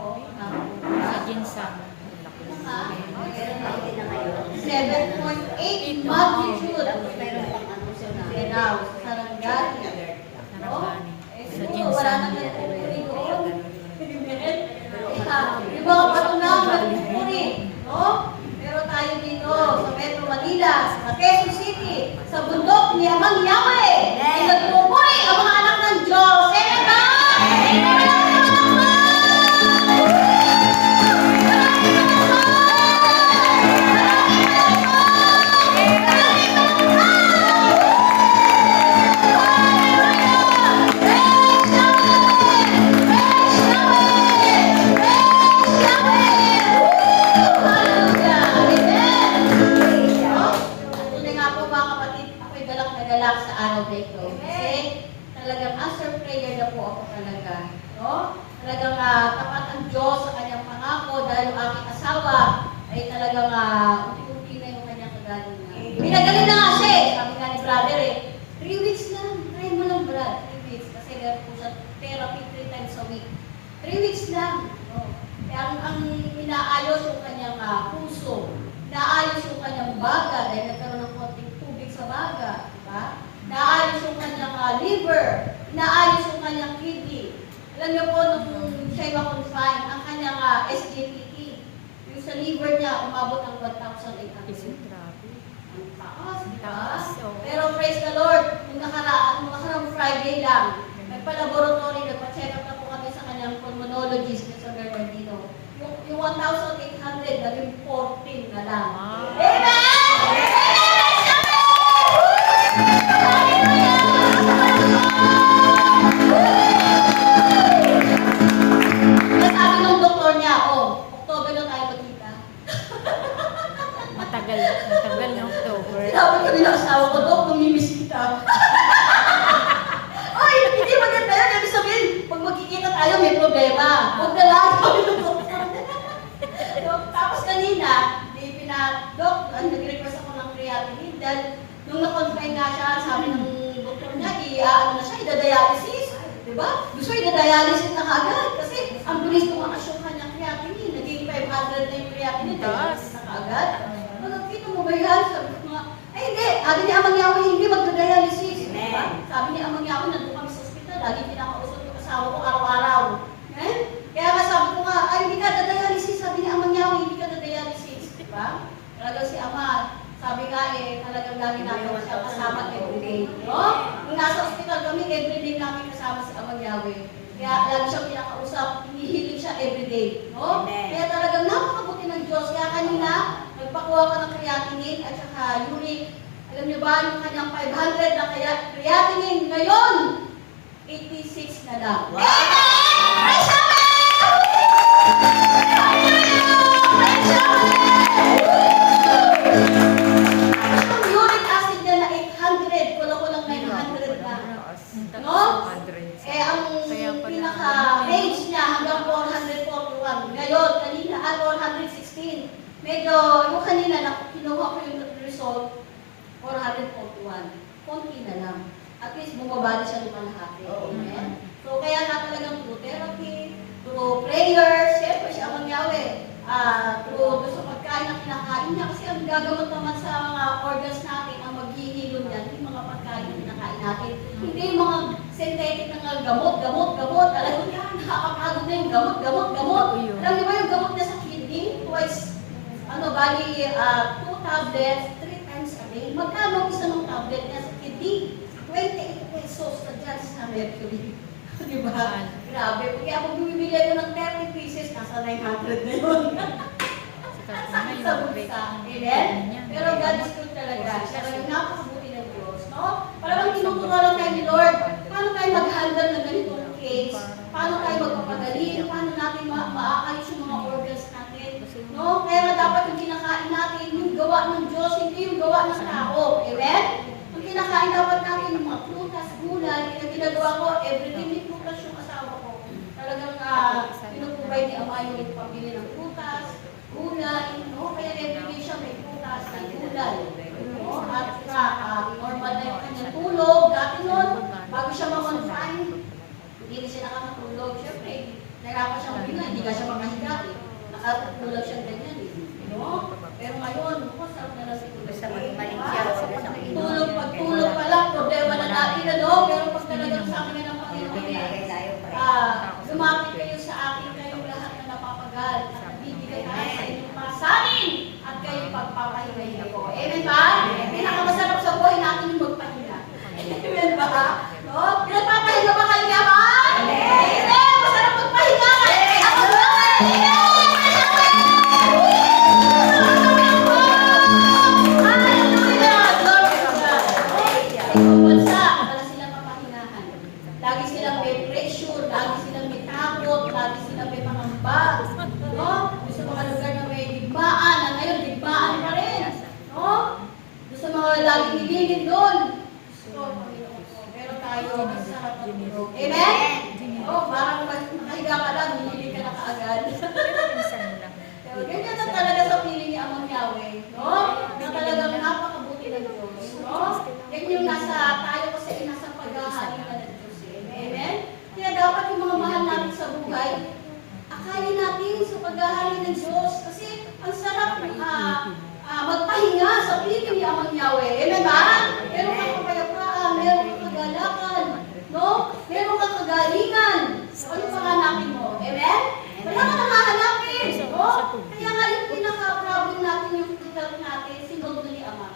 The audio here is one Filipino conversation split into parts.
Sa ginsang. 7.8 magnitude. Now, Sarangani. Sa ginsang. Yung mga bato na magpupuri, no? Pero tayo dito sa Metro Manila, sa Quezon City, sa bundok ni Amang Yahweh, ay nagpupuri ang mga anak ng Diyos. Sa araw na ito. Kasi talagang answer prayer na po ako talaga. No? Talagang tapat ang Diyos sa kanyang pangako dahil ang aking asawa ay talagang unti-unti na yung kanyang kagalingan. Pinagaling na nga siya. Sabi nga ni brother 3 weeks lang. Try mo lang brad. 3 weeks. Kasi meron po sa therapy 3 times a week. 3 weeks lang. No? Kaya ang inaayos yung kanyang puso. Inaayos yung kanyang baga dahil nagkaroon ng konting tubig sa baga. Naayos yung kanyang liver, naayos yung kanyang kidney. Alam niyo po, nung siya'y ma-confine, ang kanyang SGPT, yung sa liver niya, umabot ng 1,800. Ang taas. Pero praise the Lord, nung nakaraang Friday lang, nagpa-laboratory, nagpa-check up na po kami sa kanyang pulmonologist na sa Bernardino. Yung 1,800, naging 14 na lang. Amen! Sabi ng doktor niya, October na tayo magkita. Matagal na October. Sinabi ko din ang asawa ko, Dok, namimiss kita. Ay, hindi maganda yan. Ibig sabihin, pag magkikita tayo, may problema. Huwag na lang. Tapos kanina, Dok, nag-request ako ng creatinine dahil nung na-confine nga siya, sabi ng doktor niya, i-dialysis. Diba? Gusto i-dialysis na kaagad kasi ang bilis tumakas yung kanyang creatinine. Naging 500 na yung creatinine, dialysis na kaagad. Magkita mo ba yan? Sabi ko nga, ay hindi, sabi ni Amang Yahweh, hindi magda-dialysis. Diba? Sabi ni Amang Yahweh, nandun kami sa ospital, lagi pinakausap yung asawa ko araw-araw. Kaya nga sabi ko nga, ay hindi ka da-dialysis, sabi ni Amang Yahweh, hindi ka da-dialysis. Diba? Talagang si Ama, sabi nga talagang lagi natin siya kasama everyday. No? Nung nasa ospital kami, everyday namin kasama si Amang Yahweh. Kaya lagi siyang pinakausap, hinihiling siya everyday. No? Kaya talagang napakabuti ng Diyos. Kaya kanina, nagpakuha ka ng creatinine at saka uric. Alam niyo ba, yung kanyang 500 na creatinine ngayon, 86 na lang. Wow! Praise the Lord! Uric acid niya na 800, kulang-kulang 900 na. No? Ang pinaka-range niya hanggang 441. Ngayon, kanina at 416. Medyo, yung kanina, kinuha ko yung result, 441. Konti na lang. At least, bumaba na siya ng kalahati. Amen? So, kaya nga talagang through therapy, through prayer, siyempre siya Amang Yahweh, through sa pagkain na kinakain niya. Kasi ang gagamot naman sa mga organs natin, ang maghihilom niyan, yung mga pagkain na kinakain natin. Hindi yung mga synthetic na gamot. Alam mo yan, nakakapagod na yung gamot. Alam niyo ba yung gamot niya sa kidney? Twice, bali, 2 tablets, 3 times a day. Magkano isa ng tablet niya sa kidney? 28 pesos na dyan sa Mercury. Diba? Grabe. Kaya kung bumibili ko ng 30 pieces, nasa 900 na yun. Sakit sa bulsa. Amen? Pero God is good talaga. Siya talagang napakabuti ng Diyos. No? Parang tinuturuan lang tayo ni Lord. Paano tayo mag-handle ng ganitong case? Paano tayo magpapagaling? Paano natin maaayos yung mga organs natin? No? Kaya nga dapat yung kinakain natin, yung gawa ng Diyos, hindi yung gawa ng tao. Amen? Yung kinakain dapat natin yung mga prutas, gulay. Kaya ginagawa ko, everyday may prutas yung asawa ko. Talagang pinuprovide ni Ama yung pambili ng prutas, dati kulang siyang ganyan eh. No? Pero ngayon, sarap na lang siguro. Basta magmalik siya, sila sa Pagtulog pa lang, problema na natin pero pag talagang sa akin ng Panginoon lumapit kayo sa akin, kayong lahat na napapagal at nagbibigay tayo sa inyong pasanin at kayong pagpapahinga ko. Amen ba? Pinakamasarap sa buhay natin yung magpahinga. Amen ba? No? Pinagpapahinga ba kayo naman? Amen! Masarap magpahinga! Ako ba? Ibang bansa, wala silang kapahinahan. Lagi silang may pressure, lagi silang may takot, lagi silang may pangamba. No? Gusto mga lugar na may digmaan, na ngayon digmaan pa rin. No? Gusto mga laging nilingin doon. Gusto, Panginoon ko. Pero tayo, masarap at tulog. Amen? No? Parang makahiga ka lang, nililin ka na kaagad. Pero ganyan na talaga sa piling ni Amang Yahweh. No? Na talagang napakabuti ng Diyos. No? Yan yung nasa tayo kasi nasa pag-ahari na ng Diyos. Amen? Kaya dapat yung mga mahal natin sa buhay, akayin natin sa pag-ahari ng Diyos. Kasi ang sarap magpahinga sa piling ni Amang Yahweh. Amen ba? Meron kang kapayapaan, meron kang kagalakan, no? Meron kang kagalingan. So, ano panganapin mo? Amen? Wala ka nang hahanapin. No? Kaya nga yung pinaka-problem natin, yung health natin, sinunod ni Ama.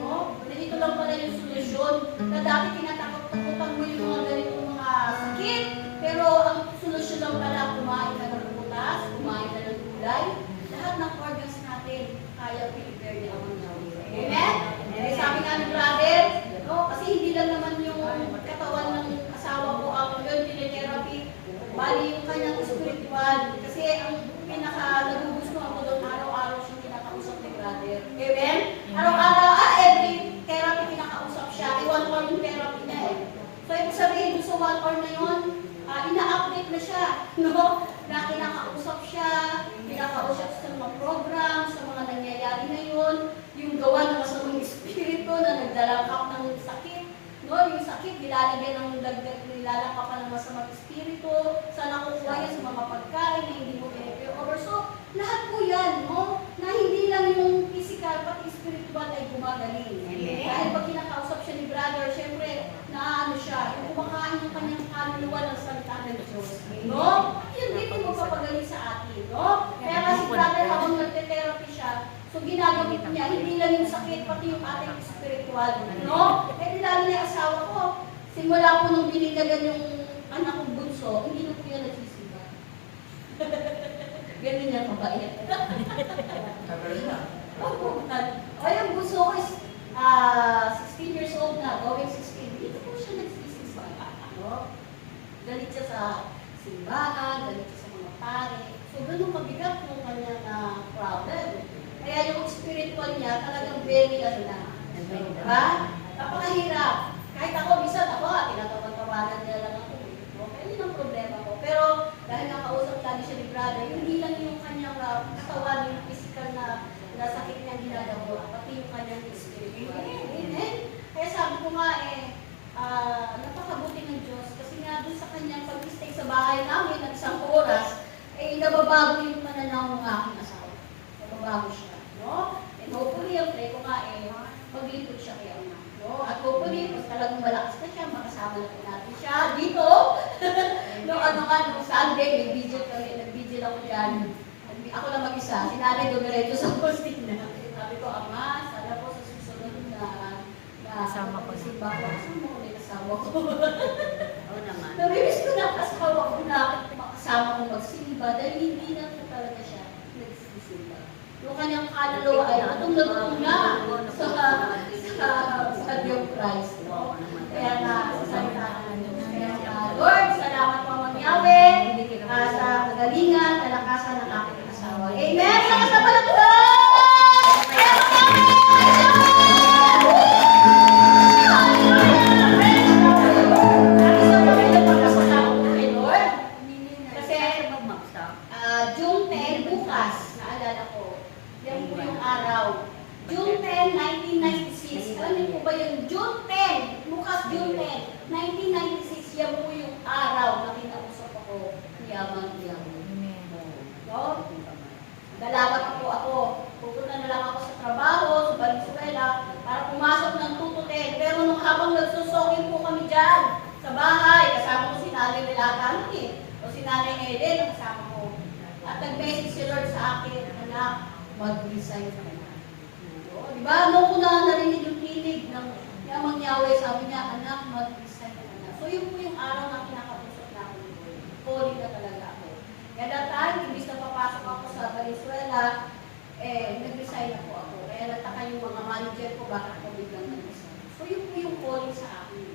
No? Ganito lang pala yung solusyon. Na dati tinatakot-takutan mo yung mga ganitong mga sakit. Pero ang solusyon lang pala, kumain ka ng butas, kumain ka ng gulay. Lahat ng organs natin, kaya prepare ni Amang Yahweh. Amen? Eh, sabi nga ni brother, no? Kasi hindi lang naman yung katawan ng asawa ko ang yun, therapy. Bali yung kanyang spiritual. Kasi ang pinaka-nagugustuhan ko doon, araw-araw siyang kinakausap ni brother. Amen? Araw-araw, every therapy kinakausap siya. I-1 hour yung therapy niya eh. So, ibig sabihin, doon sa 1 hour na yun, ina-update na siya. No? Na kinakausap siya, kinakausap sa mga program, sa mga nangyayari ngayon, yung gawa ng masamang espiritu na nagdalangkap ng sakit. No, yung sakit, nilalagyan ng dagdag, nilalangkap pa ng masamang espiritu, sa nakukuha yan sa mga pagkain na hindi mo over. So, lahat po yan, no? Na hindi lang yung physical, pati spiritual ay gumagaling. Dahil pag kinakausap siya ni brother, syempre, naano siya, yung kumakain yung kanyang kaluluwa ng salita ng Diyos. No? Yun din yung magpapagaling sa atin, no? Kaya kasi brother, habang nagte-therapy siya, so ginagamit niya, hindi lang yung sakit, pati yung ating spiritual, no? Eh, lalo na yung asawa ko, simula po nung binigyan yung anak kong bunso, hindi na po yan nagsisimba. Ganun niya kabait. O, yung bunso ko is 16 years old na, going 16, hindi po siya nagsisimba. No? Galit siya sa simbahan, galit siya sa mga pare. So, ganun mabigat yung kanyang problem. Kaya yung spiritual niya talagang very na. Diba? Napakahirap. Kahit ako, minsan ako, tinatawagan niya lang ako. Okay, yun ang problema ko. Pero dahil nakausap lagi siya ni brother, hindi lang yung kanyang katawan, yung physical na sakit niyang ginagawa, pati yung kanyang spiritual. Amen? Kaya sabi ko nga napakabuti ng Diyos kasi nga dun sa kanyang pag-stay sa bahay namin ng isang oras, nababago yung pananaw ng aking asawa. Nababago siya. No? And hopefully, ang pray ko nga maglipot siya kay Ama. No? At hopefully, pag talagang malakas na siya, makasama na po natin siya dito. Nung Sunday, may video kami, nag-video ako dyan. Ako lang mag-isa, sinanay dumiretso sa posting na. Sabi ko, Ama, sana po sa susunod na kasama ko simba ko. Saan mo ulit kasama ko? Oo naman. Namimis ko na kasama ko na makasama ko magsimba dahil hindi na po talaga siya nagsisimba. Yung kanyang kaluluwa ay atong-natong na sa Diyos Christ. No? Kaya nga, sasalita ng Diyos. Kaya nga, Lord, salamat po Amang Yahweh sa kagalingan, kalakasan ng aking asawa. Amen! Lakas na pala po! June 10, bukas, naalala ko, yan po yung araw. June 10, 1996. Alam niyo po ba yung June 10? Bukas June 10. sa amin eh. O si Nanay Eden, ang kasama ko. At nag-message si Lord sa akin, anak, mag-resign ka na. O, di ba? Nung una narinig yung tinig ng Yamang Yahweh, sabi niya, anak, mag-resign ka na. So yun po yung araw na kinakausap na ako. Holy na talaga ako. Kaya that time, imbis na papasok ako sa Venezuela, nag-resign na po ako. Kaya nataka yung mga manager ko, bakit ako biglang nag-resign. So yun po yung calling sa akin.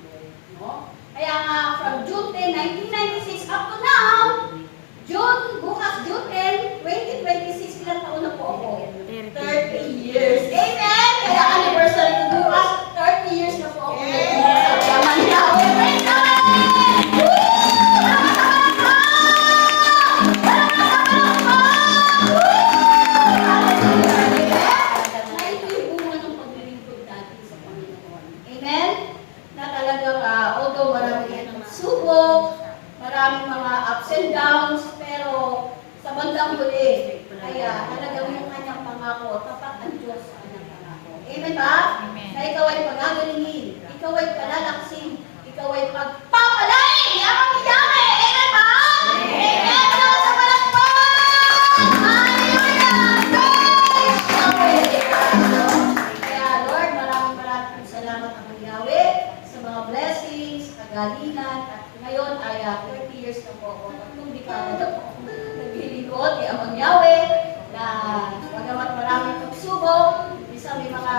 No? Kaya nga, from June 10, 1996 up to now, bukas June 10, 2026, ilang taon na po ako? 30 years. Amen! Kaya anniversary ko bukas, 30 years na po ako. Yaman na ako. Praise God! Na ito yung bunga ng paglilingkod natin sa Panginoon. Amen? Na talagang, although marami ang subok, maraming mga ups and downs, pero sa bandang huli, kaya talagang yung kanyang pangako, tapat ang Diyos sa kanyang pangako. Amen ba? Amen. Na ikaw ay pagagalingin, ikaw ay palalaksin, ikaw ay pagpapalain, yamang Yahweh. Amen ba? Amen! Malakas ang palakpak! Hallelujah! Praise Yahweh! Kaya Lord, maraming salamat ang Yahweh sa mga blessings, kagalingan, at ngayon ay 30 years na po ako. Tatlong dekada na po ako naglilingkod kay Amang Yahweh na bagamat maraming pagsubok, isa may mga